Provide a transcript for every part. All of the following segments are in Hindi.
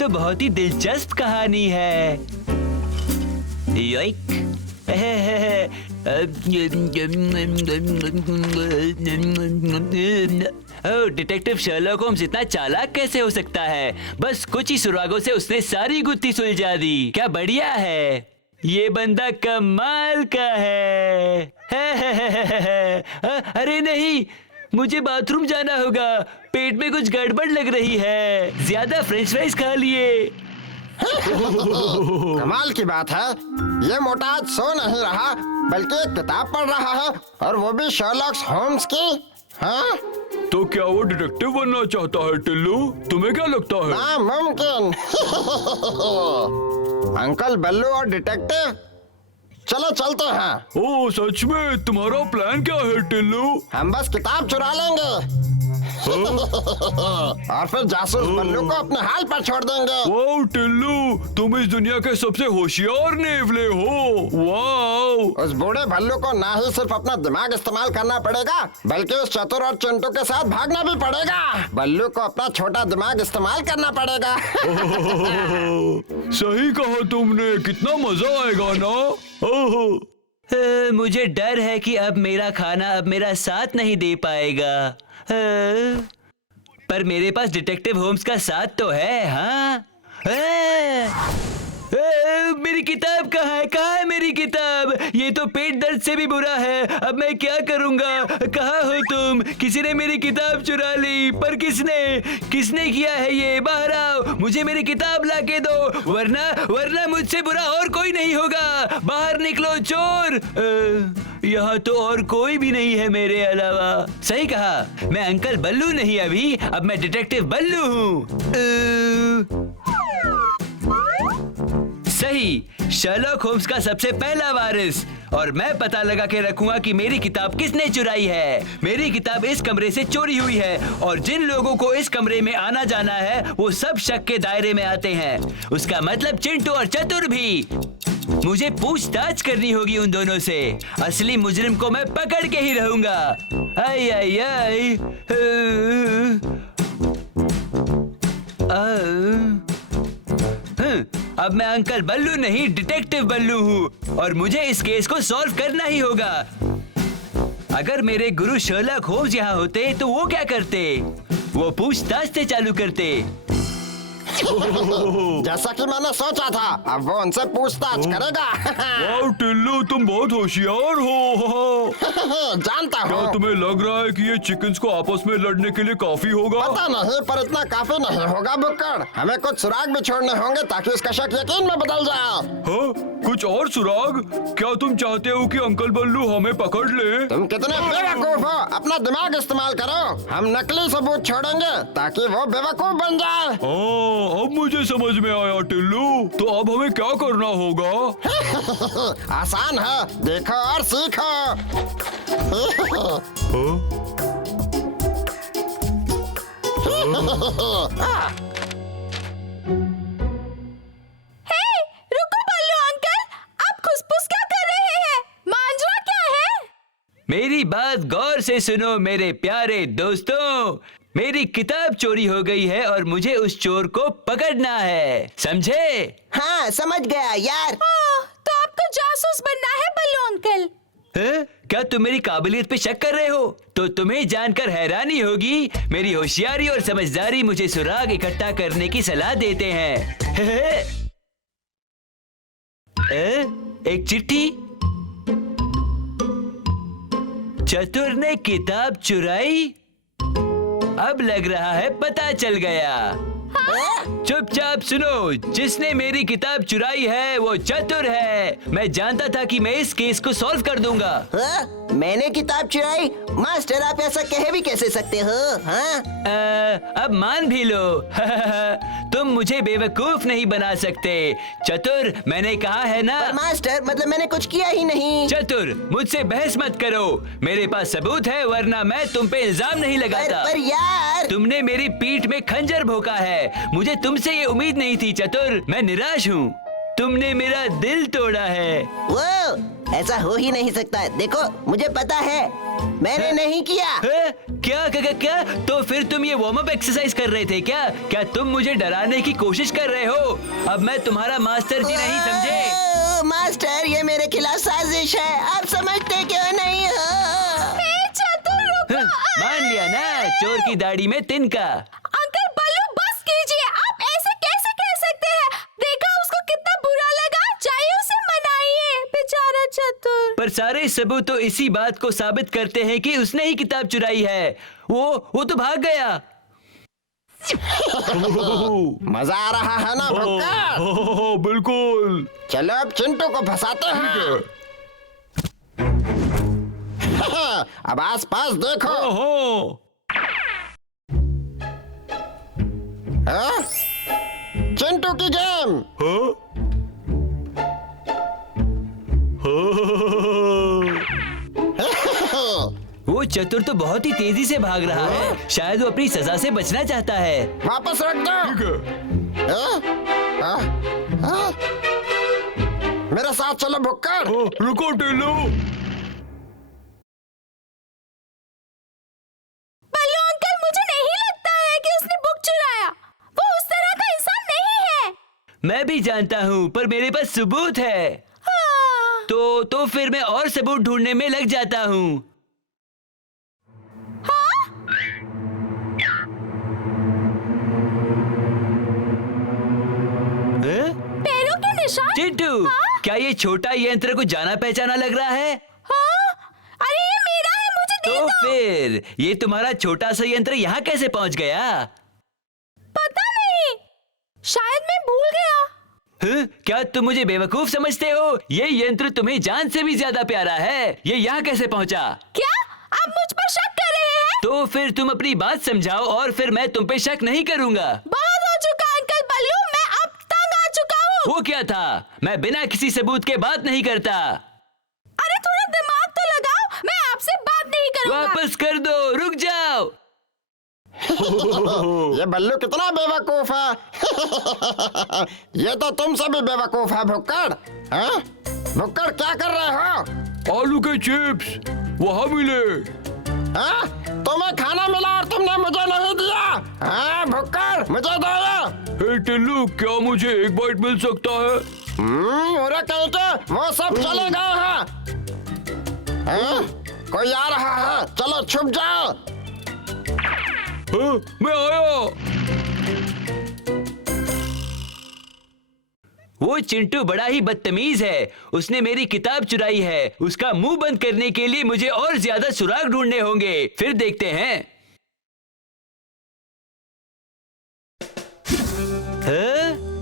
तो बहुत ही दिलचस्प कहानी है। योइक। ओह, डिटेक्टिव शर्लॉक होम्स इतना चालाक कैसे हो सकता है? बस कुछ ही सुरागों से उसने सारी गुत्थी सुलझा दी। क्या बढ़िया है, ये बंदा कमाल का है। अरे नहीं, मुझे बाथरूम जाना होगा, पेट में कुछ गड़बड़ लग रही है। ज्यादा फ्रेंच फ्राइज खा लिए। कमाल की बात है, ये मोटा आज सो नहीं रहा बल्कि एक किताब पढ़ रहा है, और वो भी शर्लॉक होम्स की। हाँ? तो क्या वो डिटेक्टिव बनना चाहता है टिल्लू? तुम्हें क्या लगता है? नामुमकिन। अंकल बल्लू और डिटेक्टिव, चलो चलते हैं। ओह सच में? तुम्हारा प्लान क्या है टिल्लू? हम बस किताब चुरा लेंगे और फिर जासूस बल्लू को अपने हाल पर छोड़ देंगे। वाओ टिल्लू, तुम इस दुनिया के सबसे होशियार नेवले हो। वाओ। उस बूढ़े भल्लू को ना ही सिर्फ अपना दिमाग इस्तेमाल करना पड़ेगा बल्कि उस चतुर और चिंटू के साथ भागना भी पड़ेगा। बल्लू को अपना छोटा दिमाग इस्तेमाल करना पड़ेगा। सही कहा तुमने, कितना मजा आएगा ना। ओह, मुझे डर है कि अब मेरा खाना अब मेरा साथ नहीं दे पाएगा। पर मेरे पास डिटेक्टिव होम्स का साथ तो है। हाँ, मेरी किताब कहाँ है? कहाँ है मेरी किताब? ये तो पेट दर्द से भी बुरा है। अब मैं क्या करूँगा? कहाँ हो तुम? किसी ने मेरी किताब चुरा ली। पर किसने किया है ये? बाहर आओ, मुझे मेरी किताब ला के दो, वरना मुझसे बुरा और कोई नहीं होगा। बाहर निकलो चोर। यहाँ तो और कोई भी नहीं है मेरे अलावा। सही कहा, मैं अंकल बल्लू नहीं, अभी अब मैं डिटेक्टिव बल्लू हूँ। सही, शर्लॉक होम्स का सबसे पहला वारिस। और मैं पता लगा के रखूंगा कि मेरी किताब किसने चुराई है। मेरी किताब इस कमरे से चोरी हुई है, और जिन लोगों को इस कमरे में आना जाना है वो सब शक के दायरे में आते हैं। उसका मतलब चिंटू और चतुर भी। मुझे पूछताछ करनी होगी उन दोनों से। असली मुजरिम को मैं पकड़ के ही रहूंगा। आई आई आई। अब मैं अंकल बल्लू नहीं, डिटेक्टिव बल्लू हूँ, और मुझे इस केस को सॉल्व करना ही होगा। अगर मेरे गुरु शर्लॉक होम्स यहाँ होते तो वो क्या करते? वो पूछताछ से चालू करते। जैसा कि मैंने सोचा था, अब वो उनसे पूछताछ करेगा। वाओ टिल्लू, तुम बहुत होशियार हो। जानता क्या हूँ। तुम्हें लग रहा है कि ये चिकन्स को आपस में लड़ने के लिए काफी होगा? पता नहीं, पर इतना काफी नहीं होगा बुक्कड़। हमें कुछ सुराग भी छोड़ने होंगे ताकि उसका शक यकीन में बदल जाए। हाँ, कुछ और सुराग? क्या तुम चाहते हो कि अंकल बल्लू हमें पकड़ ले? तुम कितने बेवकूफ हो, अपना दिमाग इस्तेमाल करो। हम नकली सबूत छोड़ेंगे ताकि वो बेवकूफ बन जाए। अब मुझे समझ में आया टिल्लू। तो अब हमें क्या करना होगा? आसान है, देखो और सीखो। रुको बल्लू अंकल, आप खुसफुस क्या कर रहे हैं? मांजरा क्या है? मेरी बात गौर से सुनो मेरे प्यारे दोस्तों। मेरी किताब चोरी हो गई है और मुझे उस चोर को पकड़ना है, समझे? हाँ, समझ गया यार। तो आपको जासूस बनना है बल्लू अंकल। क्या तुम मेरी काबिलियत पे शक कर रहे हो? तो तुम्हें जानकर हैरानी होगी, मेरी होशियारी और समझदारी मुझे सुराग इकट्ठा करने की सलाह देते हैं। एक चिट्ठी। चतुर ने किताब चुराई। अब लग रहा है पता चल गया। चुपचाप सुनो, जिसने मेरी किताब चुराई है वो चतुर है। मैं जानता था कि मैं इस केस को सॉल्व कर दूंगा। हाँ? मैंने किताब चुराई? मास्टर, आप ऐसा कह भी कैसे सकते हो? हाँ? अब मान भी लो। तुम मुझे बेवकूफ नहीं बना सकते। चतुर, मैंने कहा है ना। पर मास्टर, मतलब मैंने कुछ किया ही नहीं। चतुर, मुझसे बहस मत करो। मेरे पास सबूत है, वरना मैं तुम पे इल्जाम नहीं लगाता। पर यार, तुमने मेरी पीठ में खंजर भोंका है। मुझे तुमसे ये उम्मीद नहीं थी चतुर। मैं निराश हूँ। तुमने मेरा दिल तोड़ा है। वो ऐसा हो ही नहीं सकता। देखो, मुझे पता है मैंने नहीं किया। है? क्या? तो फिर तुम ये वार्म अप एक्सरसाइज कर रहे थे क्या? क्या तुम मुझे डराने की कोशिश कर रहे हो? अब मैं तुम्हारा मास्टर जी नहीं समझे? मास्टर, ये मेरे खिलाफ साजिश है, आप समझते क्यों नहीं हो? मान लिया ना, चोर की दाढ़ी में तिनका। अंकल बल्लू बस कीजिए, आप ऐसे कैसे कह सकते हैं? देखा उसको कितना बुरा लगा, चाहिए उसे मनाइए, बेचारा चतुर। पर सारे सबूत तो इसी बात को साबित करते हैं कि उसने ही किताब चुराई है। वो तो भाग गया। मजा आ रहा है ना भुक्कड़? बिल्कुल। चलो अब चिंटू को फंसाते हैं। अब आस पास देखो। हाँ? चिंटू की गेम। वो चतुर तो बहुत ही तेजी से भाग रहा है। शायद वो अपनी सजा से बचना चाहता है। वापस रख दो। हाँ? हाँ? हाँ? मेरे साथ चलो भुक्कड़। रुको टेलो। बल्लू अंकल, मुझे नहीं लगता है कि उसने बुक चुराया। वो उस तरह का इंसान नहीं है। मैं भी जानता हूँ, पर मेरे पास सबूत है। हाँ। तो फिर मैं और सबूत ढूंढने में लग जाता हूँ। पैरों के निशान। चिंटू, क्या ये छोटा यंत्र को जाना पहचाना लग रहा है? हाँ? अरे ये मेरा है, मुझे दे तो दो। फिर ये तुम्हारा छोटा सा यंत्र यहाँ कैसे पहुँच गया? पता नहीं, शायद मैं भूल गया। क्या तुम मुझे बेवकूफ समझते हो? ये यंत्र तुम्हें जान से भी ज्यादा प्यारा है। ये यहाँ कैसे पहुँचा? क्या आप मुझ पर शक कर रहे हैं? तो फिर तुम अपनी बात समझाओ और फिर मैं तुम पे शक नहीं करूंगा। बहुत हो चुका अंकल बल्लू, मैं अब तंग आ चुका हूँ। वो क्या था? मैं बिना किसी सबूत के बात नहीं करता। अरे थोड़ा दिमाग तो लगाओ, मैं आपसे बात नहीं करूँगा। वापस कर दो, रुक जाओ। ये बल्लू कितना बेवकूफ है। ये तो तुमसे भी बेवकूफ है भुक्कड़। हाँ? भुक्कड़ क्या कर रहे हो? आलू के चिप्स वहाँ मिले। हाँ? तुम्हें खाना मिला और तुमने मुझे नहीं दिया। हाँ भुक्कड़, मुझे दो ये। हे टिल्लू, क्या मुझे एक बाइट मिल सकता है? अरे कहते वो सब चले गए हैं। हाँ? कोई आ रहा है, चलो छुप जाओ। हाँ, मैं आया। वो चिंटू बड़ा ही बदतमीज है। उसने मेरी किताब चुराई है। उसका मुंह बंद करने के लिए मुझे और ज्यादा सुराग ढूंढने होंगे। फिर देखते हैं।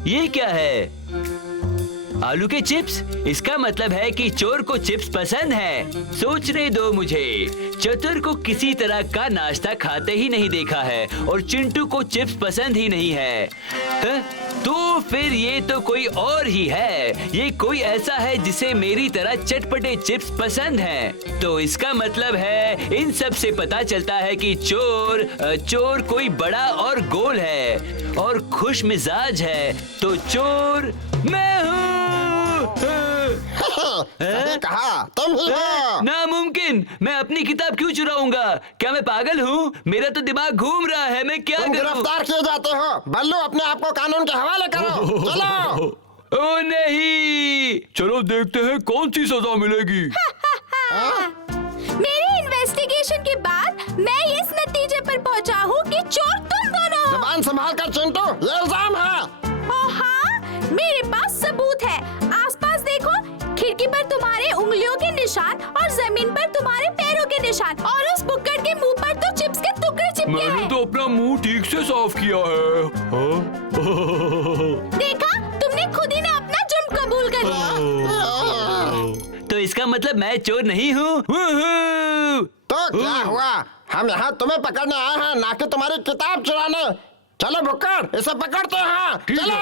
ये क्या है? आलू के चिप्स? इसका मतलब है कि चोर को चिप्स पसंद है। सोचने दो मुझे। चतुर को किसी तरह का नाश्ता खाते ही नहीं देखा है और चिंटू को चिप्स पसंद ही नहीं है। तो फिर ये तो कोई और ही है। ये कोई ऐसा है जिसे मेरी तरह चटपटे चिप्स पसंद हैं। तो इसका मतलब है इन सब से पता चलता है कि चोर कोई बड़ा और गोल है और खुश मिजाज है। तो चोर मैं हूँ। सही कहा, तुम ही हो। नामुमकिन। मैं अपनी किताब क्यों चुराऊंगा? क्या मैं पागल हूँ? मेरा तो दिमाग घूम रहा है। मैं क्या तुम करूँ? गिरफ्तार किए जाते हो। बल्लू, अपने आप को कानून के हवाले करो। चलो। ओ नहीं। चलो देखते हैं कौन सी सजा मिलेगी। मेरी इन्वेस्टिगेशन के बाद मैं इस नतीजे पर पहुंचा हूँ कि चोर तुम दोनों हो। जुबान संभाल कर चिंटू, ये इल्जाम है। ओ हाँ, मेरे पास सबूत है। आसपास देखो, खिड़की पर तुम्हारे उंगलियों के निशान और जमीन पर तुम्हारे पैरों के निशान और उस बुक्कड़ के मुंह पर तो चिप्स के टुकड़े चिपके मैंने हैं। तो अपना मुंह ठीक से साफ किया है। हाँ? देखा, तुमने खुद ही ने अपना जुर्म कबूल कर लिया। तो इसका मतलब मैं चोर नहीं हूँ। तो क्या हुआ? हम यहाँ तुम्हें पकड़ने आए हैं, ना कि तुम्हारी किताब चुराने। चलो भुक्कड़, इसे पकड़ते हैं। चलो।